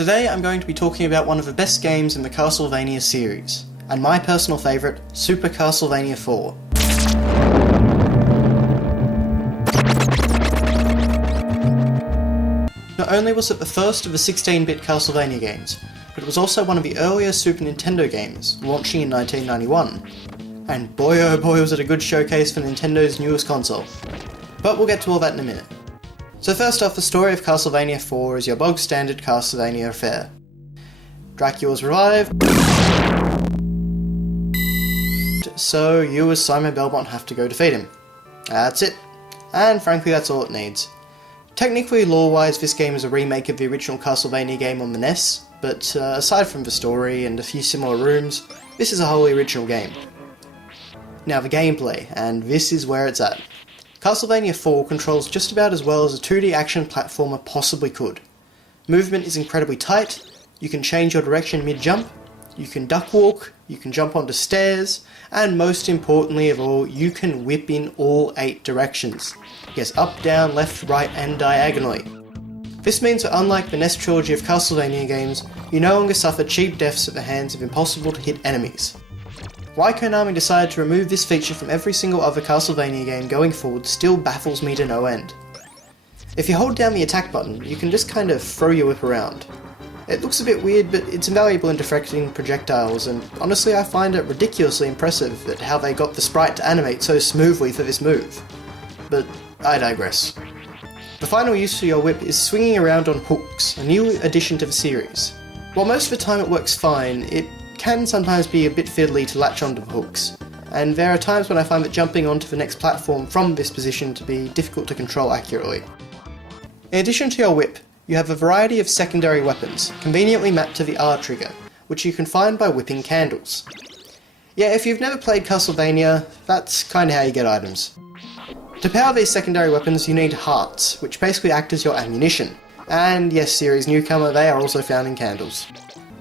Today I'm going to be talking about one of the best games in the Castlevania series, and my personal favourite, Super Castlevania IV. Not only was it the first of the 16-bit Castlevania games, but it was also one of the earlier Super Nintendo games, launching in 1991. And boy oh boy was it a good showcase for Nintendo's newest console. But we'll get to all that in a minute. So first off, the story of Castlevania IV is your bog standard Castlevania affair. Dracula's revived, so you as Simon Belmont have to go defeat him. That's it. And frankly that's all it needs. Technically, lore-wise, this game is a remake of the original Castlevania game on the NES, but aside from the story and a few similar rooms, this is a wholly original game. Now the gameplay, and this is where it's at. Castlevania IV controls just about as well as a 2D action platformer possibly could. Movement is incredibly tight, you can change your direction mid-jump, you can duck walk, you can jump onto stairs, and most importantly of all, you can whip in all 8 directions. Yes, up, down, left, right, and diagonally. This means that unlike the NES trilogy of Castlevania games, you no longer suffer cheap deaths at the hands of impossible to hit enemies. Why Konami decided to remove this feature from every single other Castlevania game going forward still baffles me to no end. If you hold down the attack button, you can just kind of throw your whip around. It looks a bit weird, but it's invaluable in deflecting projectiles, and honestly I find it ridiculously impressive at how they got the sprite to animate so smoothly for this move. But I digress. The final use for your whip is swinging around on hooks, a new addition to the series. While most of the time it works fine, it can sometimes be a bit fiddly to latch onto the hooks, and there are times when I find that jumping onto the next platform from this position to be difficult to control accurately. In addition to your whip, you have a variety of secondary weapons, conveniently mapped to the R trigger, which you can find by whipping candles. Yeah, if you've never played Castlevania, that's kinda how you get items. To power these secondary weapons you need hearts, which basically act as your ammunition, and yes, series newcomer, they are also found in candles.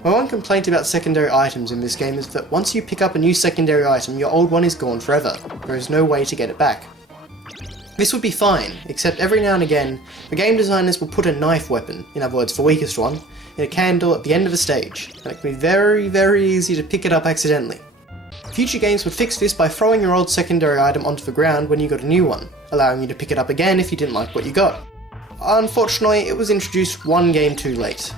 My one complaint about secondary items in this game is that once you pick up a new secondary item, your old one is gone forever. There is no way to get it back. This would be fine, except every now and again, the game designers will put a knife weapon, in other words the weakest one, in a candle at the end of a stage, and it can be very easy to pick it up accidentally. Future games would fix this by throwing your old secondary item onto the ground when you got a new one, allowing you to pick it up again if you didn't like what you got. Unfortunately, it was introduced one game too late.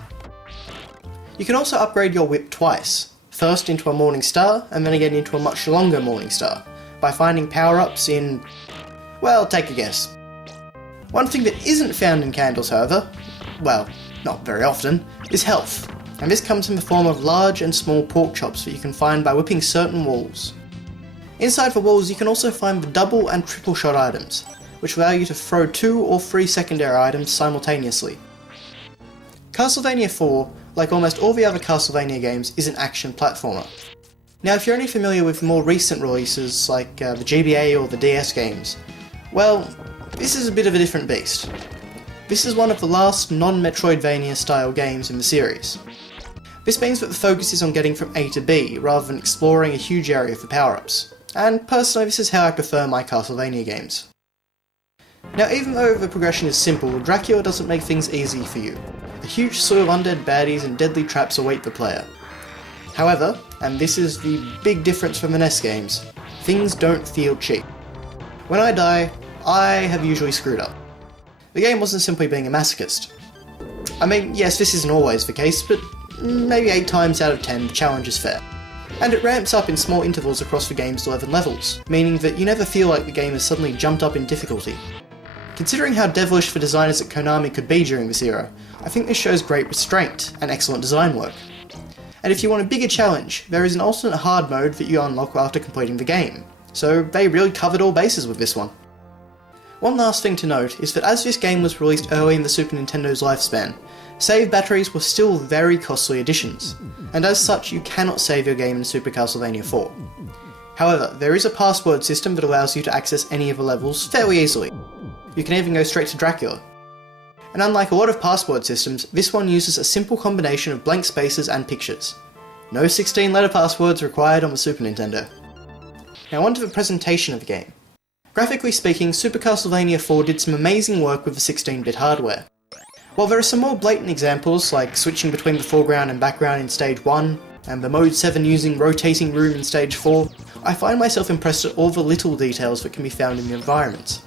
You can also upgrade your whip twice, first into a Morning Star, and then again into a much longer Morning Star, by finding power-ups in... well, take a guess. One thing that isn't found in candles, however, well, not very often, is health, and this comes in the form of large and small pork chops that you can find by whipping certain walls. Inside the walls you can also find the double and triple shot items, which allow you to throw 2 or 3 secondary items simultaneously. Castlevania IV, like almost all the other Castlevania games, is an action platformer. Now if you're only familiar with more recent releases like the GBA or the DS games, well, this is a bit of a different beast. This is one of the last non-Metroidvania style games in the series. This means that the focus is on getting from A to B, rather than exploring a huge area for power-ups, and personally this is how I prefer my Castlevania games. Now even though the progression is simple, Dracula doesn't make things easy for you. A huge slew of undead baddies and deadly traps await the player. However, and this is the big difference from the NES games, things don't feel cheap. When I die, I have usually screwed up. The game wasn't simply being a masochist. I mean, yes, this isn't always the case, but maybe 8 times out of 10 the challenge is fair. And it ramps up in small intervals across the game's 11 levels, meaning that you never feel like the game has suddenly jumped up in difficulty. Considering how devilish the designers at Konami could be during this era, I think this shows great restraint and excellent design work. And if you want a bigger challenge, there is an alternate hard mode that you unlock after completing the game, so they really covered all bases with this one. One last thing to note is that as this game was released early in the Super Nintendo's lifespan, save batteries were still very costly additions, and as such you cannot save your game in Super Castlevania IV. However, there is a password system that allows you to access any of the levels fairly easily. You can even go straight to Dracula. And unlike a lot of password systems, this one uses a simple combination of blank spaces and pictures. No 16-letter passwords required on the Super Nintendo. Now on to the presentation of the game. Graphically speaking, Super Castlevania IV did some amazing work with the 16-bit hardware. While there are some more blatant examples, like switching between the foreground and background in Stage 1, and the Mode 7 using rotating room in Stage 4, I find myself impressed at all the little details that can be found in the environment.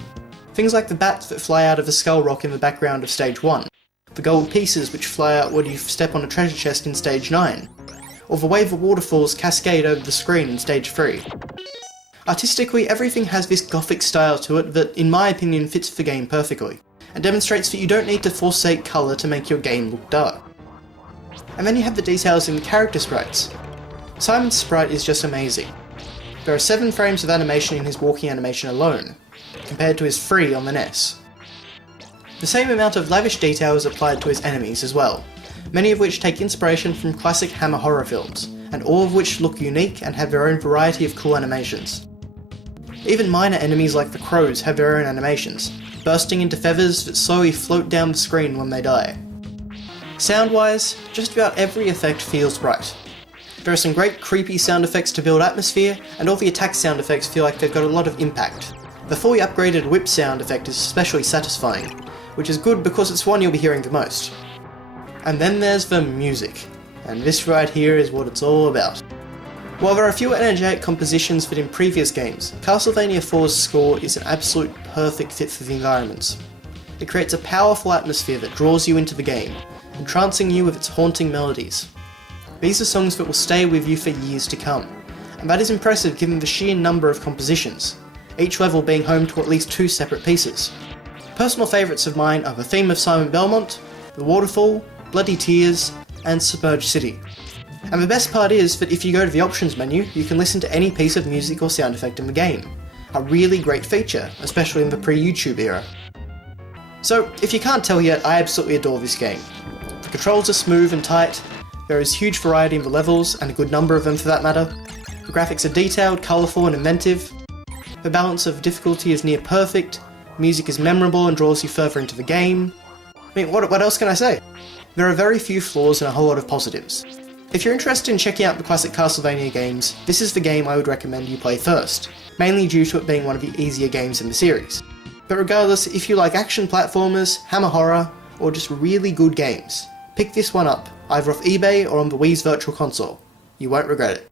Things like the bats that fly out of the skull rock in the background of Stage 1, the gold pieces which fly out when you step on a treasure chest in Stage 9, or the way the waterfalls cascade over the screen in Stage 3. Artistically, everything has this gothic style to it that, in my opinion, fits the game perfectly, and demonstrates that you don't need to forsake colour to make your game look dark. And then you have the details in the character sprites. Simon's sprite is just amazing. There are 7 frames of animation in his walking animation alone, compared to his 3 on the NES. The same amount of lavish detail is applied to his enemies as well, many of which take inspiration from classic Hammer horror films, and all of which look unique and have their own variety of cool animations. Even minor enemies like the crows have their own animations, bursting into feathers that slowly float down the screen when they die. Sound-wise, just about every effect feels right. There are some great creepy sound effects to build atmosphere, and all the attack sound effects feel like they've got a lot of impact. The fully upgraded whip sound effect is especially satisfying, which is good because it's one you'll be hearing the most. And then there's the music, and this right here is what it's all about. While there are fewer energetic compositions than in previous games, Castlevania IV's score is an absolute perfect fit for the environments. It creates a powerful atmosphere that draws you into the game, entrancing you with its haunting melodies. These are songs that will stay with you for years to come, and that is impressive given the sheer number of compositions, each level being home to at least 2 separate pieces. Personal favourites of mine are the theme of Simon Belmont, the waterfall, Bloody Tears, and Submerged City. And the best part is that if you go to the options menu, you can listen to any piece of music or sound effect in the game. A really great feature, especially in the pre-YouTube era. So, if you can't tell yet, I absolutely adore this game. The controls are smooth and tight, there is huge variety in the levels, and a good number of them for that matter. The graphics are detailed, colourful and inventive. The balance of difficulty is near perfect, music is memorable and draws you further into the game. I mean, what else can I say? There are very few flaws and a whole lot of positives. If you're interested in checking out the classic Castlevania games, this is the game I would recommend you play first, mainly due to it being one of the easier games in the series. But regardless, if you like action platformers, Hammer horror, or just really good games, pick this one up, either off eBay or on the Wii's Virtual Console. You won't regret it.